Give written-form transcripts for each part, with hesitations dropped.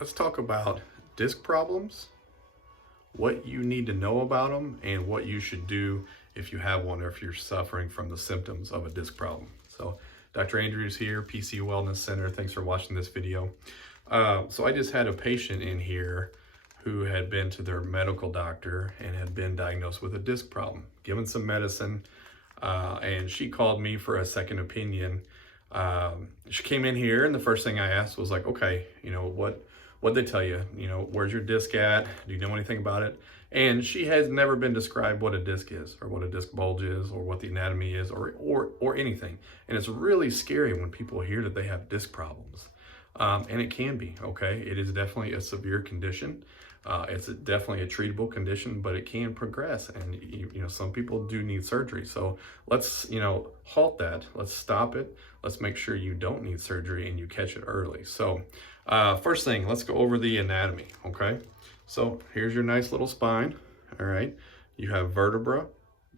let's talk about disc problems, what you need to know about them, and what you should do if you have one or if you're suffering from the symptoms of a disc problem. So Dr. Andrews here, PC Wellness Center. Thanks for watching this video. So I just had a patient in here who had been to their medical doctor and had been diagnosed with a disc problem, given some medicine, and she called me for a second opinion. She came in here and the first thing I asked was like, okay, what'd they tell you? Where's your disc at? Do you know anything about it? And she has never been described what a disc is, or what a disc bulge is, or what the anatomy is, or anything. And it's really scary when people hear that they have disc problems. And it can be, okay? It is definitely a severe condition. It's definitely a treatable condition, but it can progress, and some people do need surgery. So let's halt that. Let's stop it. Let's make sure you don't need surgery and you catch it early. So first thing, let's go over the anatomy. Okay, so here's your nice little spine. All right, you have vertebra,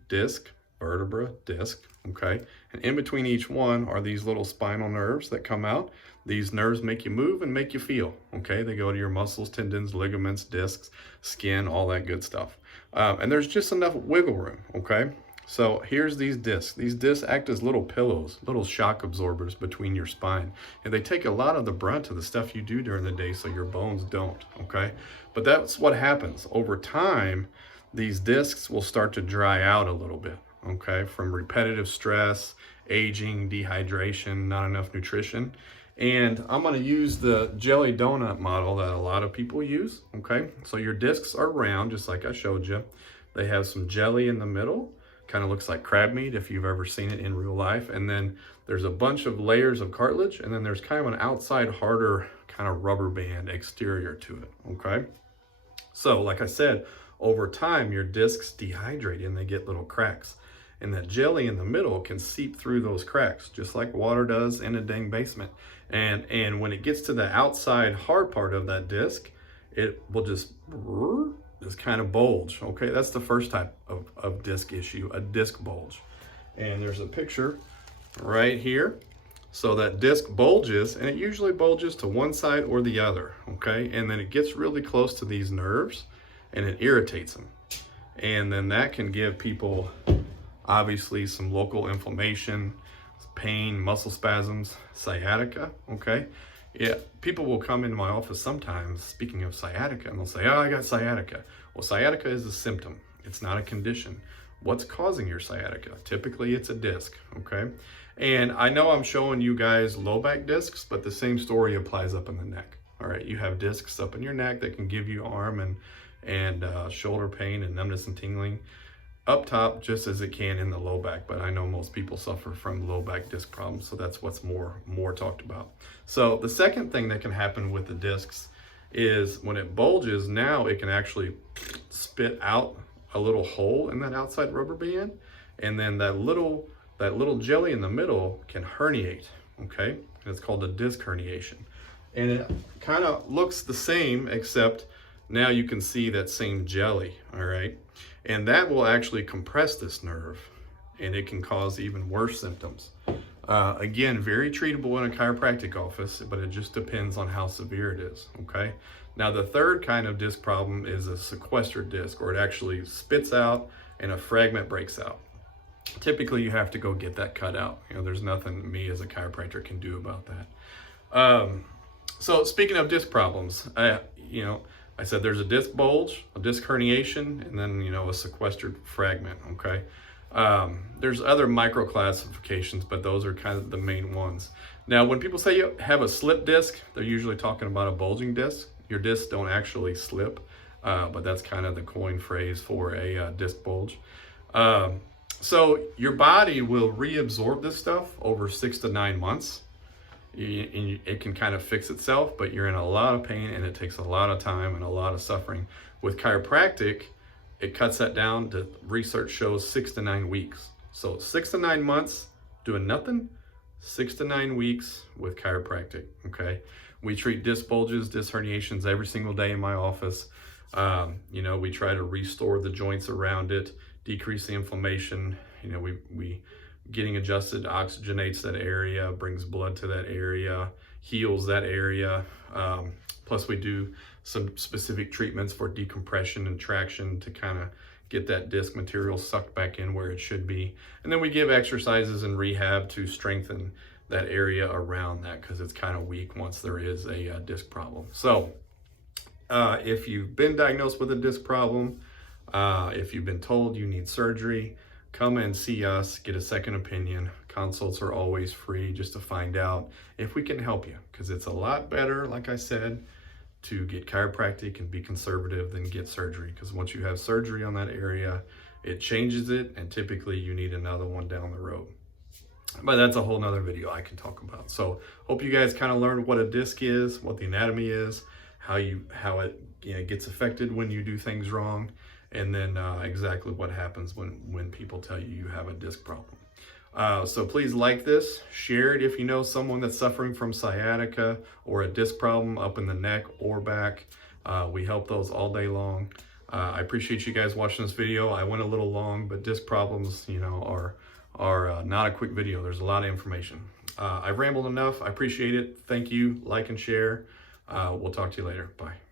disc, vertebra, disc. Okay, and in between each one are these little spinal nerves that come out. These nerves make you move and make you feel. Okay, they go to your muscles, tendons, ligaments, discs, skin, all that good stuff. And there's just enough wiggle room. Okay, so here's these discs. These discs act as little pillows, little shock absorbers between your spine, and they take a lot of the brunt of the stuff you do during the day, so your bones don't. Okay, but that's what happens over time. These discs will start to dry out a little bit. Okay, from repetitive stress, aging, dehydration, not enough nutrition. And I'm going to use the jelly donut model that a lot of people use. Okay, so your discs are round, just like I showed you. They have some jelly in the middle, kind of looks like crab meat if you've ever seen it in real life. And then there's a bunch of layers of cartilage, and then there's kind of an outside, harder kind of rubber band exterior to it. Okay, so like I said, over time your discs dehydrate and they get little cracks. And that jelly in the middle can seep through those cracks, just like water does in a dang basement. And when it gets to the outside hard part of that disc, it will just kind of bulge. Okay, that's the first type of disc issue, a disc bulge. And there's a picture right here. So that disc bulges, and it usually bulges to one side or the other. Okay, and then it gets really close to these nerves, and it irritates them. And then that can give people obviously some local inflammation, pain, muscle spasms, sciatica. Okay, yeah, people will come into my office sometimes, speaking of sciatica, and they'll say, oh, I got sciatica. Well, sciatica is a symptom. It's not a condition. What's causing your sciatica? Typically it's a disc. Okay, and I know I'm showing you guys low back discs, but the same story applies up in the neck. All right, you have discs up in your neck that can give you arm and shoulder pain and numbness and tingling up top, just as it can in the low back. But I know most people suffer from low back disc problems, so that's what's more talked about. So the second thing that can happen with the discs is when it bulges, now it can actually spit out a little hole in that outside rubber band, and then that little jelly in the middle can herniate. Okay, and it's called a disc herniation, and it kind of looks the same, except now you can see that same jelly. All right, and that will actually compress this nerve, and it can cause even worse symptoms. Again, very treatable in a chiropractic office, but it just depends on how severe it is. Okay, now the third kind of disc problem is a sequestered disc, or it actually spits out and a fragment breaks out. Typically you have to go get that cut out. There's nothing me as a chiropractor can do about that. So speaking of disc problems, I said there's a disc bulge, a disc herniation, and then a sequestered fragment. Okay, there's other micro classifications, but those are kind of the main ones. Now, when people say you have a slip disc, they're usually talking about a bulging disc. Your discs don't actually slip, but that's kind of the coin phrase for a disc bulge. So your body will reabsorb this stuff over 6 to 9 months. It can kind of fix itself, but you're in a lot of pain and it takes a lot of time and a lot of suffering. With chiropractic, it cuts that down to, research shows, 6 to 9 weeks. So 6 to 9 months doing nothing, 6 to 9 weeks with chiropractic. Okay, we treat disc bulges, disc herniations every single day in my office. We try to restore the joints around it, decrease the inflammation. We getting adjusted oxygenates that area, brings blood to that area, heals that area. Plus we do some specific treatments for decompression and traction to kind of get that disc material sucked back in where it should be. And then we give exercises and rehab to strengthen that area around that, because it's kind of weak once there is a disc problem. So if you've been diagnosed with a disc problem, if you've been told you need surgery, come and see us, get a second opinion. Consults are always free, just to find out if we can help you, because it's a lot better, like I said, to get chiropractic and be conservative than get surgery, because once you have surgery on that area, it changes it, and typically you need another one down the road. But that's a whole nother video I can talk about. So hope you guys kind of learned what a disc is, what the anatomy is, how it gets affected when you do things wrong, and then exactly what happens when people tell you you have a disc problem. So please like this, share it if you know someone that's suffering from sciatica or a disc problem up in the neck or back. We help those all day long. I appreciate you guys watching this video. I went a little long, but disc problems, are not a quick video. There's a lot of information. I've rambled enough. I appreciate it. Thank you. Like and share. We'll talk to you later. Bye.